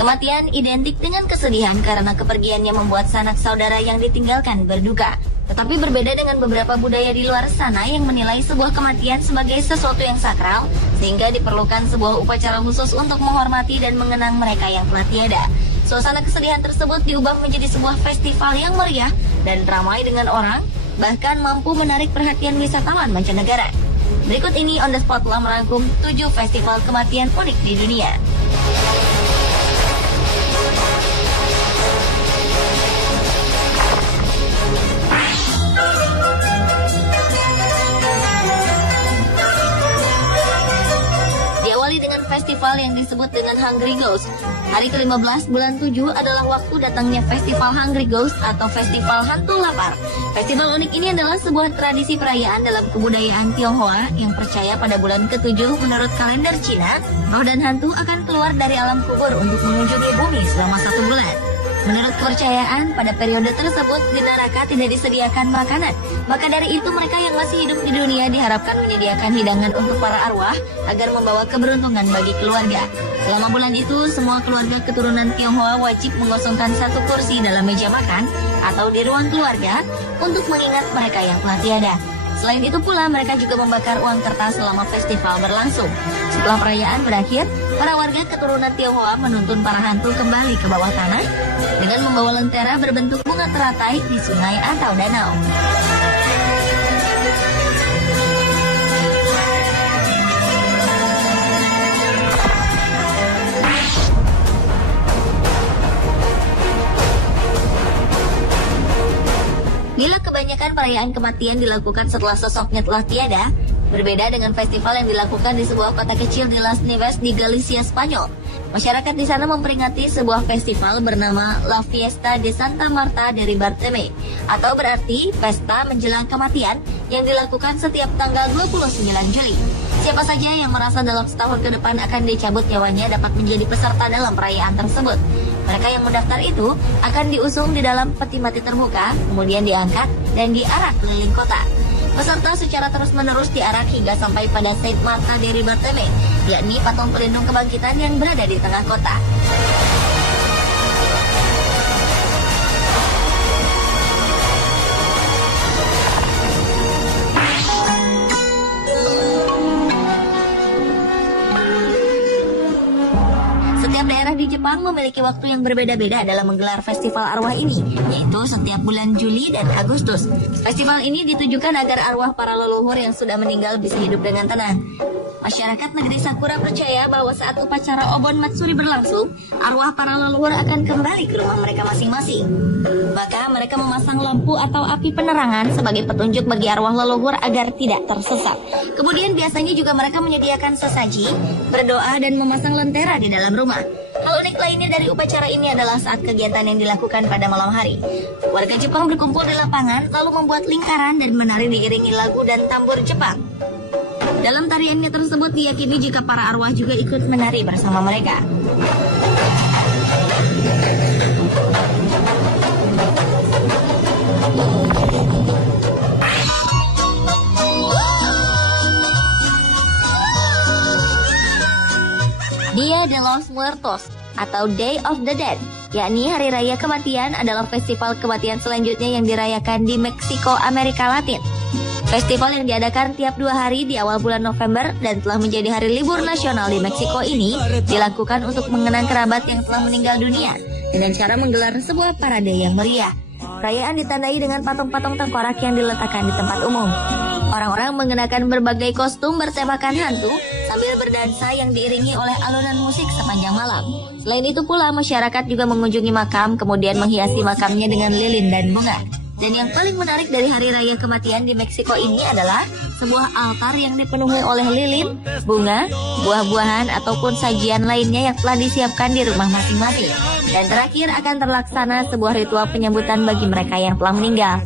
Kematian identik dengan kesedihan karena kepergiannya membuat sanak saudara yang ditinggalkan berduka. Tetapi berbeda dengan beberapa budaya di luar sana yang menilai sebuah kematian sebagai sesuatu yang sakral, sehingga diperlukan sebuah upacara khusus untuk menghormati dan mengenang mereka yang telah tiada. Suasana kesedihan tersebut diubah menjadi sebuah festival yang meriah dan ramai dengan orang, bahkan mampu menarik perhatian wisatawan mancanegara. Berikut ini On The Spot telah merangkum 7 festival kematian unik di dunia. Dengan festival yang disebut dengan Hungry Ghost. Hari ke-15 bulan 7 adalah waktu datangnya festival Hungry Ghost atau festival hantu lapar. Festival unik ini adalah sebuah tradisi perayaan dalam kebudayaan Tionghoa yang percaya pada bulan ke-7 menurut kalender Cina, roh dan hantu akan keluar dari alam kubur untuk mengunjungi bumi selama 1 bulan. Menurut kepercayaan, pada periode tersebut di neraka tidak disediakan makanan. Maka dari itu mereka yang masih hidup di dunia diharapkan menyediakan hidangan untuk para arwah agar membawa keberuntungan bagi keluarga. Selama bulan itu, semua keluarga keturunan Tionghoa wajib mengosongkan 1 kursi dalam meja makan atau di ruang keluarga untuk mengingat mereka yang telah tiada. Selain itu pula, mereka juga membakar uang kertas selama festival berlangsung. Setelah perayaan berakhir, para warga keturunan Tionghoa menuntun para hantu kembali ke bawah tanah dengan membawa lentera berbentuk bunga teratai di sungai atau danau. Bila kebanyakan perayaan kematian dilakukan setelah sosoknya telah tiada, berbeda dengan festival yang dilakukan di sebuah kota kecil di Las Nieves di Galicia, Spanyol. Masyarakat di sana memperingati sebuah festival bernama La Fiesta de Santa Marta de Ribarteme, atau berarti pesta menjelang kematian yang dilakukan setiap tanggal 29 Juli. Siapa saja yang merasa dalam setahun ke depan akan dicabut nyawanya dapat menjadi peserta dalam perayaan tersebut. Mereka yang mendaftar itu akan diusung di dalam peti mati terbuka, kemudian diangkat dan diarak keliling kota. Peserta secara terus-menerus diarak hingga sampai pada Saint Marta de Ribarteme, yakni patung pelindung kebangkitan yang berada di tengah kota. Setiap daerah di Jepang memiliki waktu yang berbeda-beda dalam menggelar festival arwah ini, yaitu setiap bulan Juli dan Agustus. Festival ini ditujukan agar arwah para leluhur yang sudah meninggal bisa hidup dengan tenang. Masyarakat negeri Sakura percaya bahwa saat upacara Obon Matsuri berlangsung, arwah para leluhur akan kembali ke rumah mereka masing-masing. Maka mereka memasang lampu atau api penerangan sebagai petunjuk bagi arwah leluhur agar tidak tersesat. Kemudian biasanya juga mereka menyediakan sesaji, berdoa dan memasang lentera di dalam rumah. Hal unik lainnya dari upacara ini adalah saat kegiatan yang dilakukan pada malam hari. Warga Jepang berkumpul di lapangan lalu membuat lingkaran dan menari diiringi lagu dan tambur Jepang. Dalam tariannya tersebut diyakini jika para arwah juga ikut menari bersama mereka. Dia de los Muertos atau Day of the Dead, yakni Hari Raya Kematian, adalah festival kematian selanjutnya yang dirayakan di Meksiko, Amerika Latin. Festival yang diadakan tiap 2 hari di awal bulan November dan telah menjadi hari libur nasional di Meksiko ini dilakukan untuk mengenang kerabat yang telah meninggal dunia dengan cara menggelar sebuah parade yang meriah. Perayaan ditandai dengan patung-patung tengkorak yang diletakkan di tempat umum. Orang-orang mengenakan berbagai kostum bertemakan hantu sambil berdansa yang diiringi oleh alunan musik sepanjang malam. Selain itu pula, masyarakat juga mengunjungi makam kemudian menghiasi makamnya dengan lilin dan bunga. Dan yang paling menarik dari Hari Raya Kematian di Meksiko ini adalah sebuah altar yang dipenuhi oleh lilin, bunga, buah-buahan ataupun sajian lainnya yang telah disiapkan di rumah masing-masing. Dan terakhir akan terlaksana sebuah ritual penyambutan bagi mereka yang telah meninggal.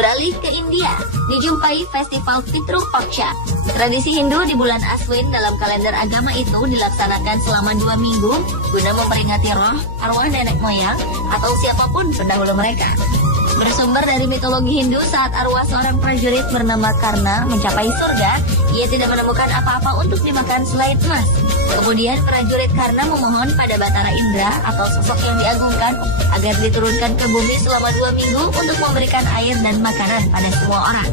Beralih ke India, di dijumpai Festival Pitru Paksha. Tradisi Hindu di bulan Aswin dalam kalender agama itu dilaksanakan selama 2 minggu guna memperingati roh, arwah nenek moyang, atau siapapun pendahulu mereka. Bersumber dari mitologi Hindu, saat arwah seorang prajurit bernama Karna mencapai surga, ia tidak menemukan apa-apa untuk dimakan selain emas. Kemudian prajurit Karna memohon pada Batara Indra atau sosok yang diagungkan agar diturunkan ke bumi selama 2 minggu untuk memberikan air dan makanan pada semua orang.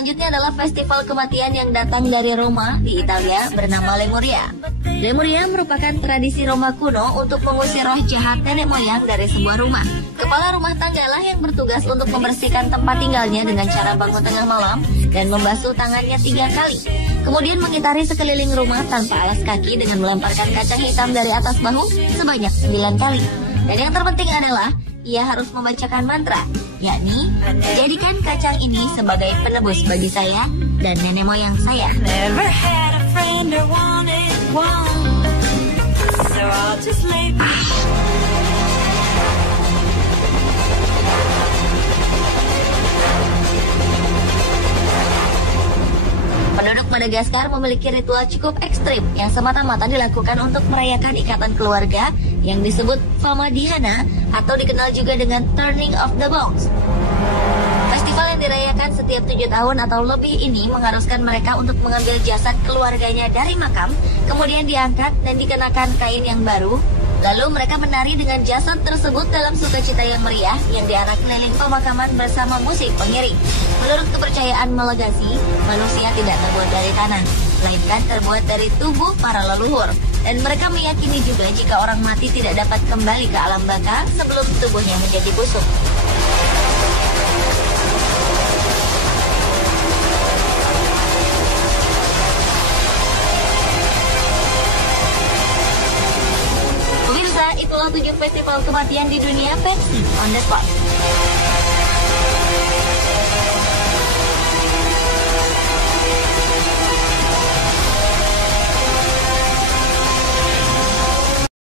Selanjutnya adalah festival kematian yang datang dari Roma di Italia bernama Lemuria. Lemuria merupakan tradisi Roma kuno untuk mengusir roh jahat nenek moyang dari sebuah rumah. Kepala rumah tanggalah yang bertugas untuk membersihkan tempat tinggalnya dengan cara bangun tengah malam dan membasuh tangannya 3 kali. Kemudian mengitari sekeliling rumah tanpa alas kaki dengan melemparkan kaca hitam dari atas bahu sebanyak 9 kali. Dan yang terpenting adalah ia harus membacakan mantra, yakni jadikan kacang ini sebagai penebus bagi saya dan nenek moyang saya. Never had a friend or wanted one, so I'll just lay Penduduk Madagaskar memiliki ritual cukup ekstrim yang semata-mata dilakukan untuk merayakan ikatan keluarga yang disebut Famadihana atau dikenal juga dengan Turning of the Bones. Festival yang dirayakan setiap 7 tahun atau lebih ini mengharuskan mereka untuk mengambil jasad keluarganya dari makam, kemudian diangkat dan dikenakan kain yang baru. Lalu mereka menari dengan jasad tersebut dalam sukacita yang meriah yang diarak keliling pemakaman bersama musik pengiring. Menurut kepercayaan Malagasy, manusia tidak terbuat dari tanah, melainkan terbuat dari tubuh para leluhur. Dan mereka meyakini juga jika orang mati tidak dapat kembali ke alam baka sebelum tubuhnya menjadi busuk. Pemirsa, itulah 7 festival kematian di dunia versi On The Spot.